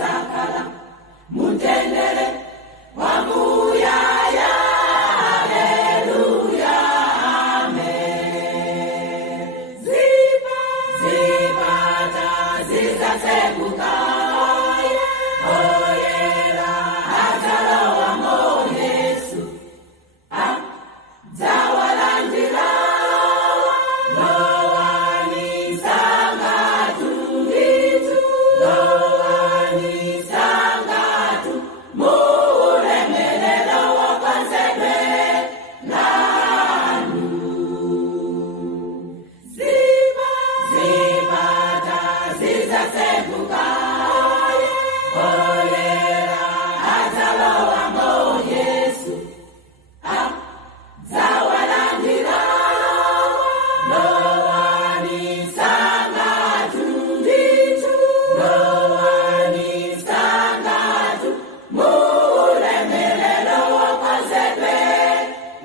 zakala mutendere wamuyaya. Haleluya, amen. Zipata zizaseguka, oyera azalowa mo Yesu. Zawalandira lowani sangatu gitu, lowani sangatu muremelelo wakonzedwe lanu. Zipata zizaseguka, oyera azalowa mo Yesu. Zawalandira lowani sangatu gitu, lowani sangatu muremelelo wakonzedwe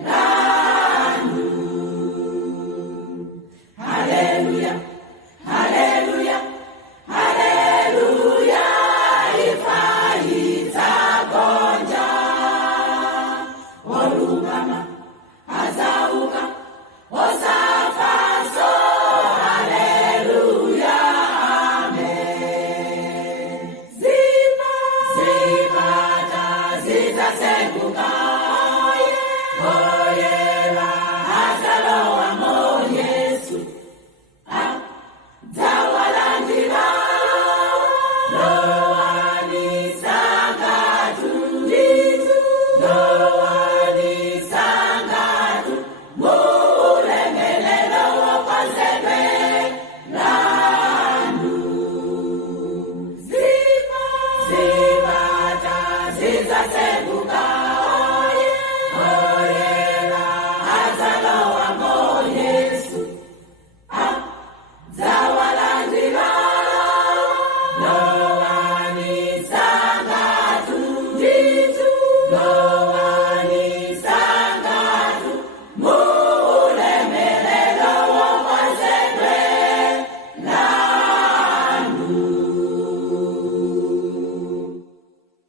lanu. Haleluya, haleluya, haleluya, ifaiza konja olungama azauka osafaso. Haleluya, amen. Zipata zizaseguka,